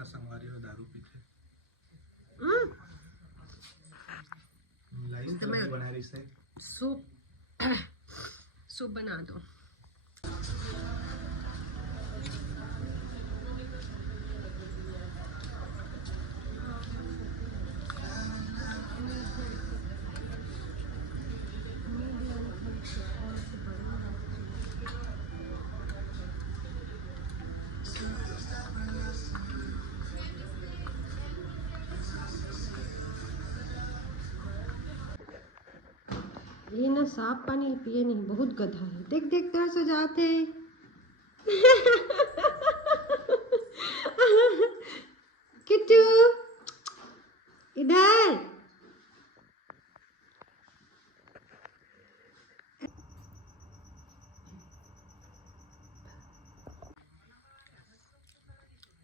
का संगवारी और दारू पीते मिलाई बना रही से सूप बना दो। ये ना साफ पानी पिए नहीं, बहुत गधा है। देख देख कर सो जाते किट्टू इधर।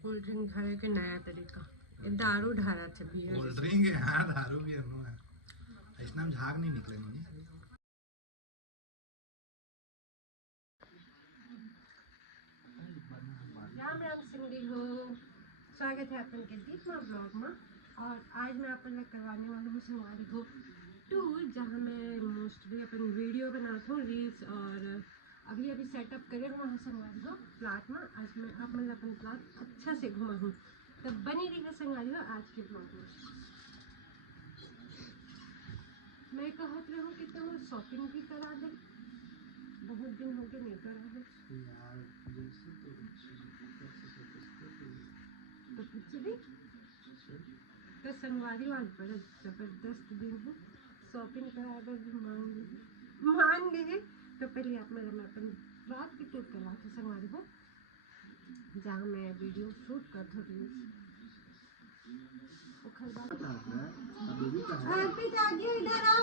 कोल्ड ड्रिंक खाने के नया तरीका, ये दारू ढारा थे बियर। कोल्ड ड्रिंक है हाँ, दारू भी है ऐसा हम झाग नहीं निकले नहीं। राम राम सिंधी हो, स्वागत है अपन के दीपमा ब्लॉग में। और आज मैं अपन लोग करवाने वाली हूँ संगवारी को टूर, जहाँ मैं मोस्टली अपन वीडियो बनाता हूँ रील्स। और अभी अभी सेटअप करे हुआ है संगवारी को प्लाट में। आज मैं अपन अपन प्लाट अच्छा से घुमा हूँ, तो बनी रही है संगवारी हो आज के ब्लॉग में। मैं कहत रहूँ कि तुम शॉपिंग भी करा दे, बहुत दिन हो गए नहीं करा है तो कुछ भी। तो संगवारी वाले बड़ा जबरदस्त दिन है, शॉपिंग करा दे भी मान गए। तो पहले आप मेरे में अपन रात की टूर करवा थे संगवारी को, जहाँ मैं वीडियो शूट करता हूँ। इधर आओ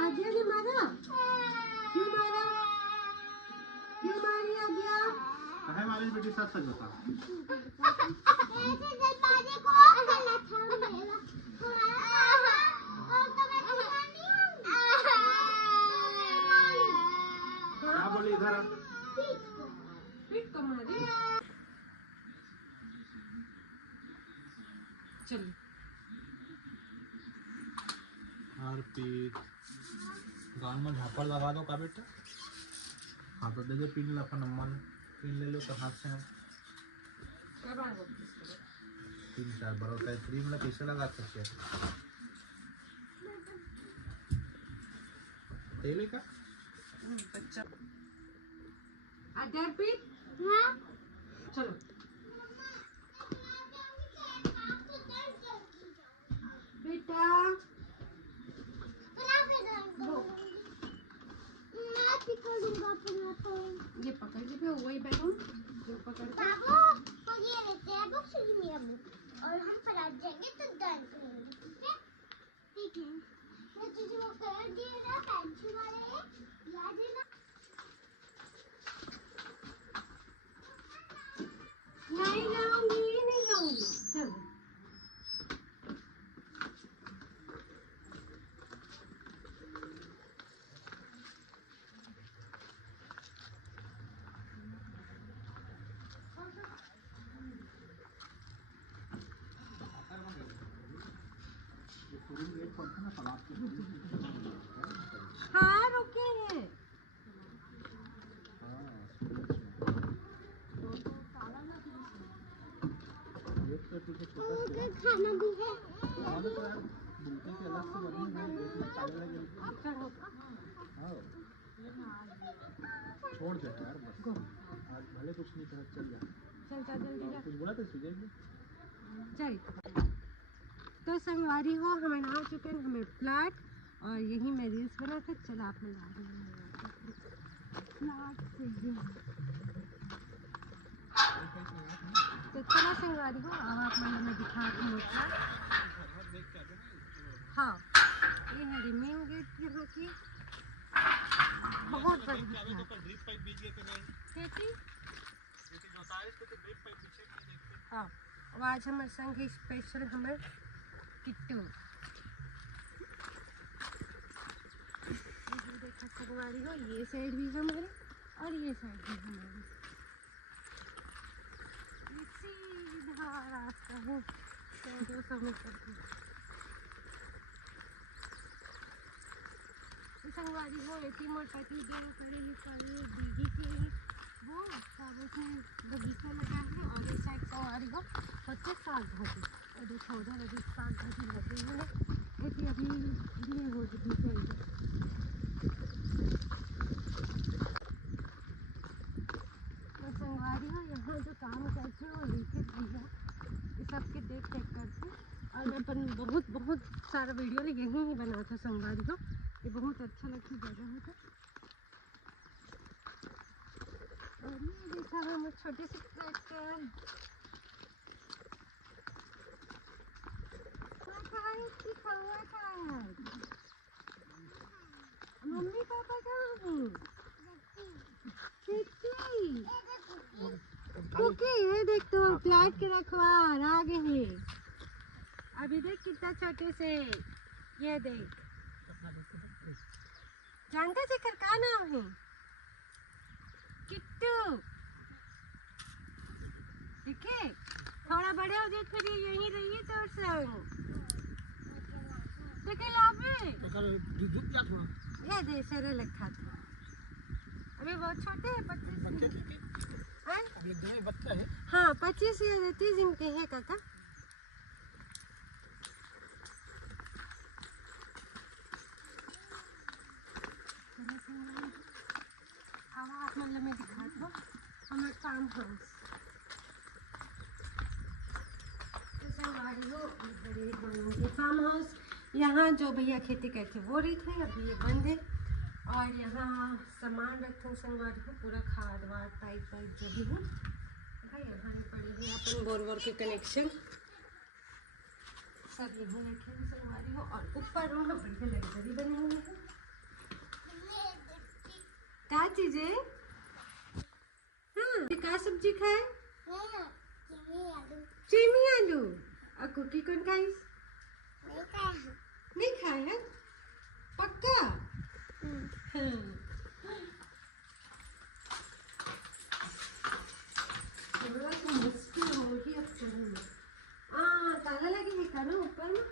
आद्या ने मारा, क्यों मारा, क्यों मारी आद्या? कहे मारी बेटी साथ सच बता। क्या बोली इधर पीठ को मारी। चलो पीठ गान में झापड़ लगा दो का बेटा। हाँ तो दे दे पिन ला, नंबर पिन ले लो तो हाथ से हम 3-4 बार होता है। क्रीम ला कैसे लगा सकते हैं? तेल का बच्चा आद्या पीठ। हाँ चलो बेटा ये पकड़ के वही बैठूं जो पकड़ के और ये लेते हैं बुक्स की मेरा बुक, और हम पलट जाएंगे तो डन करेंगे। ठीक है मैं तुझे वो कर दिए ना पेंसिल वाले, याद है ना? नहीं जाऊंगी, नहीं जाऊंगी। चलो हाँ रुके हैं। खाना भी है। छोड़ दे यार बस, आज भले कुछ नहीं कहा, चल जा जल्दी जा। कुछ बोला तो सुझाएगी चल। तो संगवारी हो हमें आ चुके हैं हमें प्लाट, और यही मैं रील्स बना था। चल आप मिला प्लाट से तो चला संगवारी हो, अब आप मैं दिखा दूँ प्लाट। हाँ ये है मेन गेट यहाँ की, बहुत बढ़िया। हाँ और आज हमारे संग है स्पेशल हमारे किट्टू। संगवारी हो, ये साइड भी हमारी और ये साइड भी हमारी। ये सीधा रास्ता है तो समझ सकते हैं। संगवारी हो इतनी मोटा की जो पढ़े लिखे दीदी के वो सब उसमें बगीचा लगा है और इस साइड संगवारी हो बच्चे साग भाजी और देखो उधर अभी साग भाजी लगे हुए हैं क्योंकि अभी ये हो चुकी है। तो संगवारी हो यहाँ जो काम करते हो लेके भैया ये सबके देख रेख करते और मैं अपन बहुत सारा वीडियो यहीं ही बना था संगवारी हो। ये बहुत अच्छा लगती जगह है तो। और ये देखा हम छोटे से ट्रैक्टर मम्मी पापा कहाँ हैं? कुकी ये देख तो फ्लैट के रखवार आगे है। अभी देख कितना छोटे से ये देख जानते जेकर का नाम है? किट्टू। देखे थोड़ा बड़े हो जाए फिर ये यहीं रहिए तो संग देखे लाभे ये दे सरे लखा था अभी बहुत छोटे हैं 25 बच्चा है। हाँ 25 या 30 दिन के है काका। आप मतलब मैं दिखाता हूँ हमारे फार्म हाउस फार्म हाउस। यहाँ जो भैया खेती करते वो रही थे अभी ये बंद है और यहाँ सामान रखते हैं संगवारी को पूरा खाद वाद पाइप वाइप जो भी है यहाँ पड़ी हुई अपन बोर के कनेक्शन सब यहाँ रखे हैं संगवारी को। और ऊपर रूम में बढ़िया लग्जरी बनी हुई है। क्या चीजें हाँ क्या सब्जी खाए? चीमी आलू। और कुकी कौन खाई? नहीं खाए है पक्का? हाँ। थोड़ा सा मुश्किल हो रही अब चढ़ने। ताला लगे है का ना ऊपर में?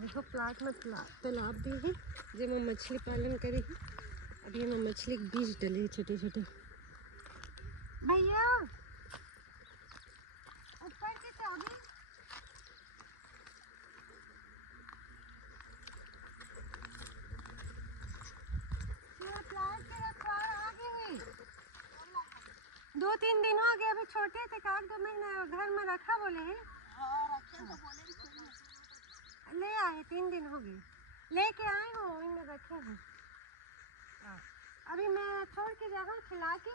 देखो प्लाट में तालाब भी है जिसमें मछली पालन करे है। अभी हम मछली के बीज डले छोटे छोटे। भैया ऊपर की चाबी प्लाट के रखवार आ गए हैं। 2-3 दिन हो गए अभी छोटे थे 1-2 महीना घर में रखा बोले है ले आए 3 दिन हो गए लेके आए हो इनमें रखे हैं। अभी मैं छोड़ के जहाँ खिला के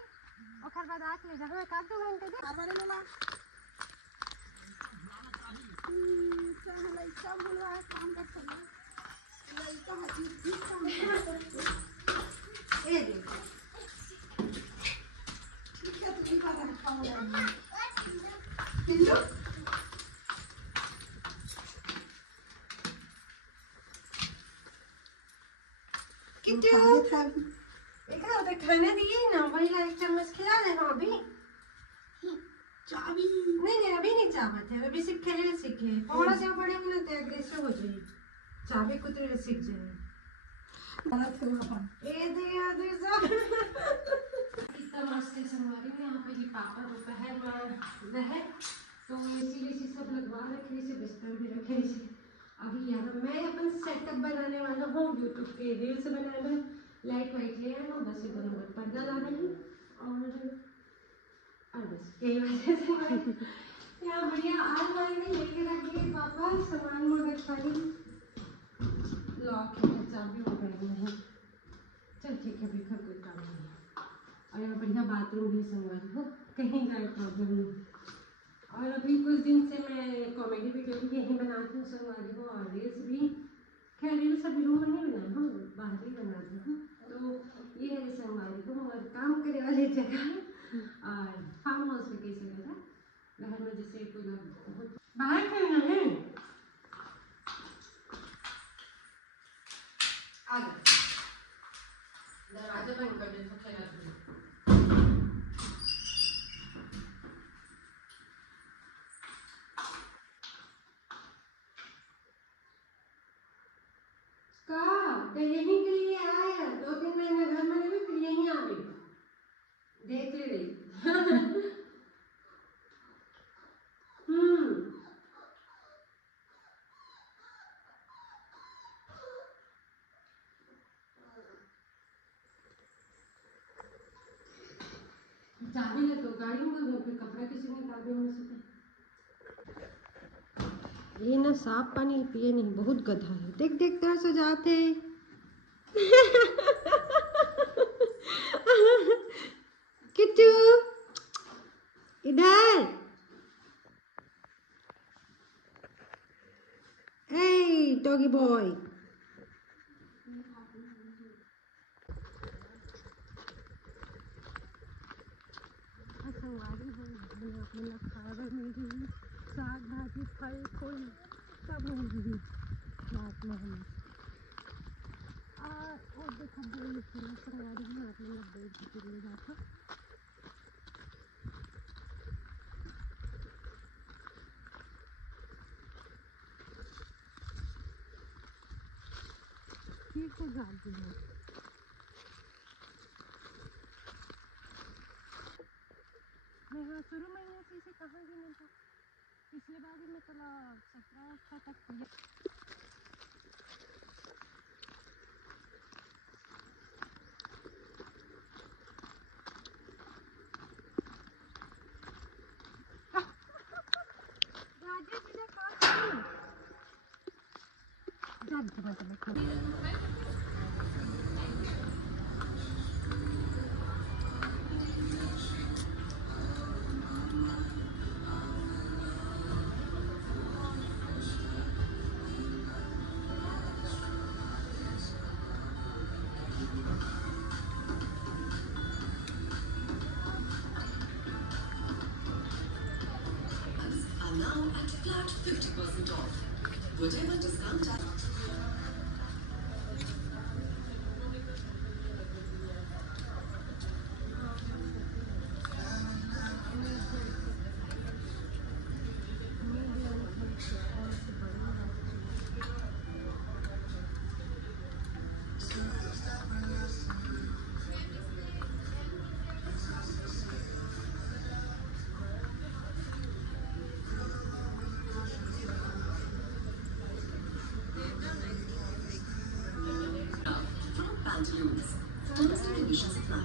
और बाद आके ले जहाँ 1-2 घंटे दे खाना दिए ना वही 1 चम्मच खिला दे। हाँ अभी चाबी नहीं अभी नहीं चाहत है अभी सिर्फ खेलने सीखे थोड़ा से बड़े हो ना तो अग्रेसिव हो जाए चाबी कुतरे सीख जाए। कितना मस्त है संगवारी में यहाँ पे ही पापा दोपहर में रहे तो इसीलिए सब लगवा रखे इसे बिस्तर भी रखे इसे। अभी यहाँ मैं अपन सेटअप बनाने वाला हूँ यूट्यूब के रील्स बनाना लाइट वाइट ले आना बस इधर उधर पर्दा लाना है और बस यही वजह से यहाँ बढ़िया आज में लेके रख दिए पापा सामान में रखा ही लॉक है चाबी हो गई नहीं। चल ठीक है बिखर कोई काम नहीं है। और यहाँ बढ़िया बाथरूम भी संगवारी हो कहीं जाए प्रॉब्लम नहीं। और अभी कुछ दिन से मैं कॉमेडी वीडियो भी यहीं बनाती हूँ संगवारी को, और रील्स भी। खैर रील्स अभी रूम में नहीं बनाया हूँ, बाहर ही बनाती हूँ। तो ये है संगवारी को और काम करने वाली जगह, और फार्म हाउस में कैसे लगा बाहर में, जैसे कोई बहुत बाहर करना है। आ गया दरवाजा बंद कर दे, सबसे लगा का यहीं के लिए आया। 2-3 महीने घर में भी, फिर यहीं आ गई, देख ले रही। चाबी ले तो गाड़ी में बोल, फिर कपड़ा किसी ने डाल दिया मुझसे। ये ना साफ पानी पिए नहीं, बहुत गधा है। देख देख कर सजाते। किट्टू इधर, ए डॉगी बॉय। संगवारी मतलब खाना मिल रही, साग भाजी फल फूल सब मिल रही रात में हमें। और देखो बोल संगवारी में आप लोग बोल के लिए जाता। ठीक हो जाती है। मैं हाँ शुरू महीने से इसे कहाँ भी नहीं था, पिछले बार भी मैं चला 17 तक किया। Now at flat 50% off. Whatever discount pantaloons. Terms and conditions apply.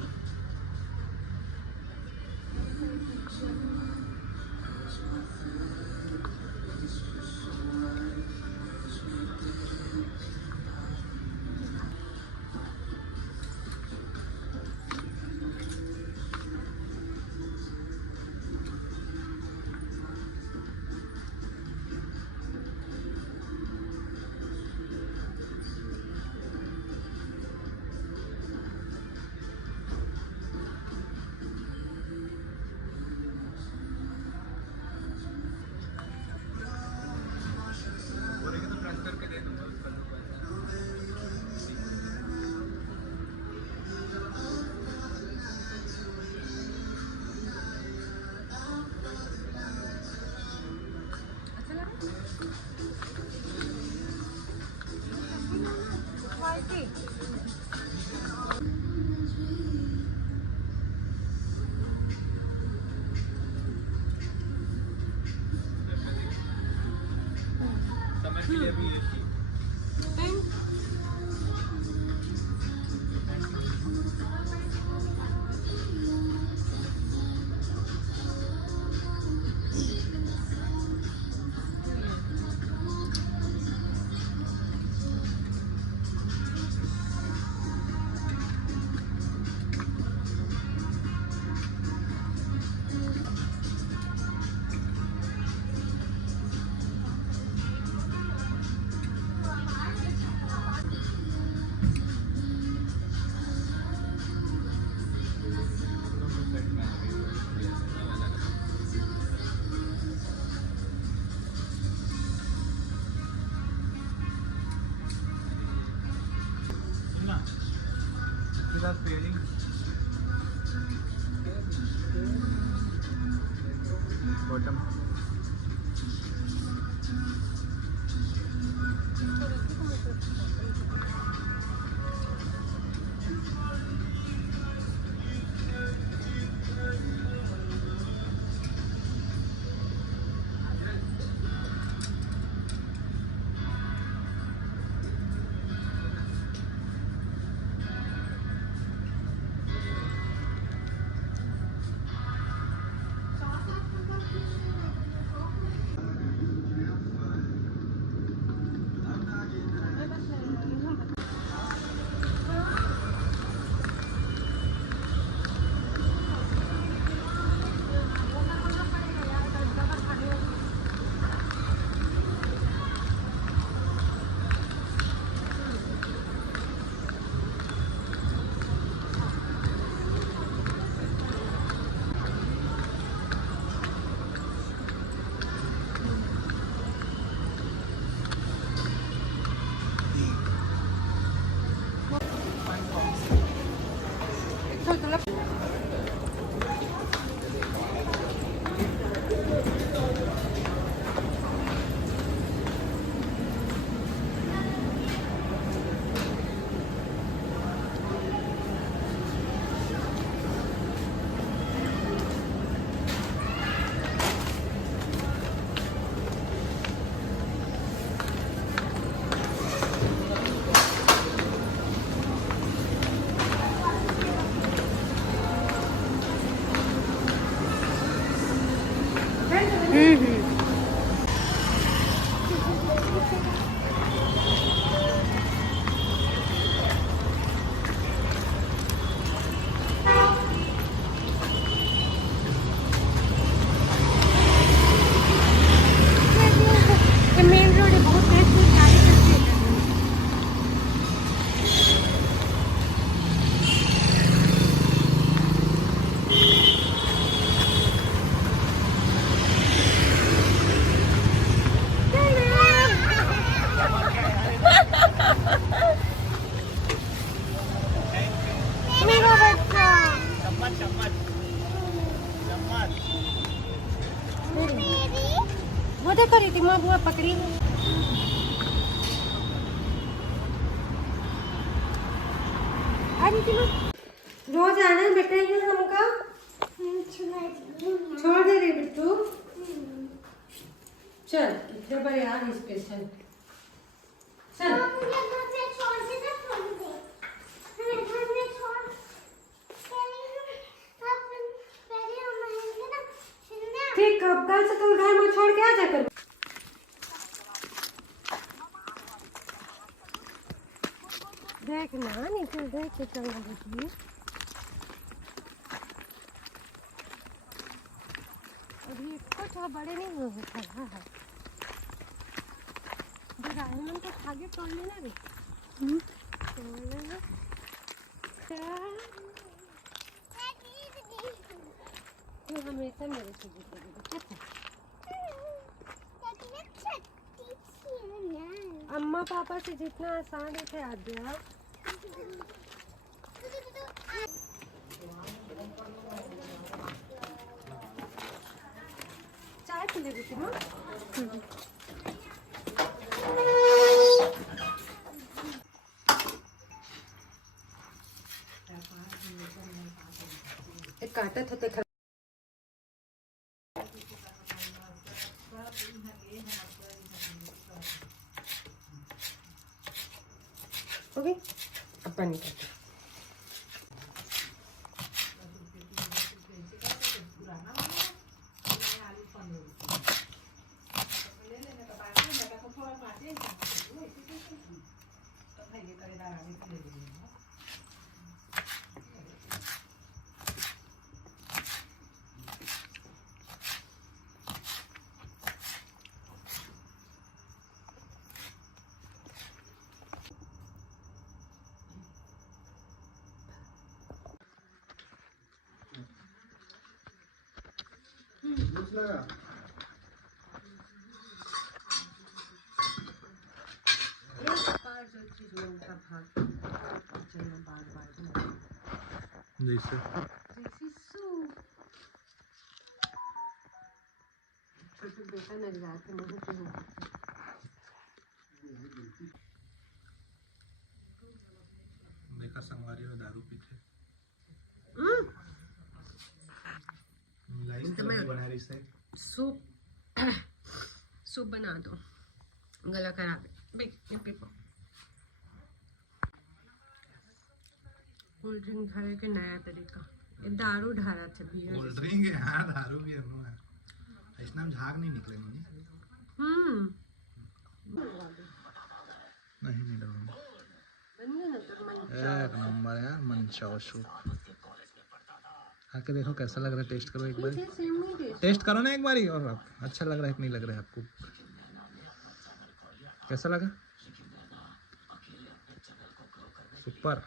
समय के लिए भी ये थी। The pairing bottom main road है, बहुत तेज तेज गाड़ी चलती है। मेरा बच्चा चम्मच चम्मच चम्मच वो देखो रितिमा बुआ पकड़ी है। रितिमा रोज आना है बेटा ये हमका छोड़ दे रे बिट्टू। चल इतने बार यार स्पेशल चल ठीक अब कल से तुम घर में छोड़ के आ जा कर। देखना नीचे देख के चलना बेटी। अभी कुछ बड़े नहीं हो सकता है। डोराएमोन को आगे तोड़ लेना रे। तोड़ लेना। तू हमेशा मेरे से जीतेगी। अम्मा पापा से जितना आसान है आद्या। चाय पी ले बेटी माँ। एक काटा था तो ओके अब पानी काटो। लगा एक बार जो चीज मिलता भाग चलना बार बार जैसे जैसे सूप। छोटे बेटा लग रहा था मुझे क्यों देखा संगवारी में दारू पीते मिलाई तो मैं- बना रही से सूप सूप बना दो, गला खराब है भाई, ये पीपो। कोल्ड ड्रिंक खाने के नया तरीका, ये दारू ढारा था बियर। कोल्ड ड्रिंक है हाँ, दारू भी है ना, ऐसा में झाग नहीं निकले मुझे। नहीं डालूंगा। बन गया ना तो मन एक नंबर यार, मनचाओ सूप। आके देखो कैसा लग रहा है, टेस्ट करो एक बार। सेम नहीं टेस्ट। टेस्ट करो ना एक बारी, और आप अच्छा लग रहा है कि नहीं लग रहा है आपको, कैसा लगा? सुपर।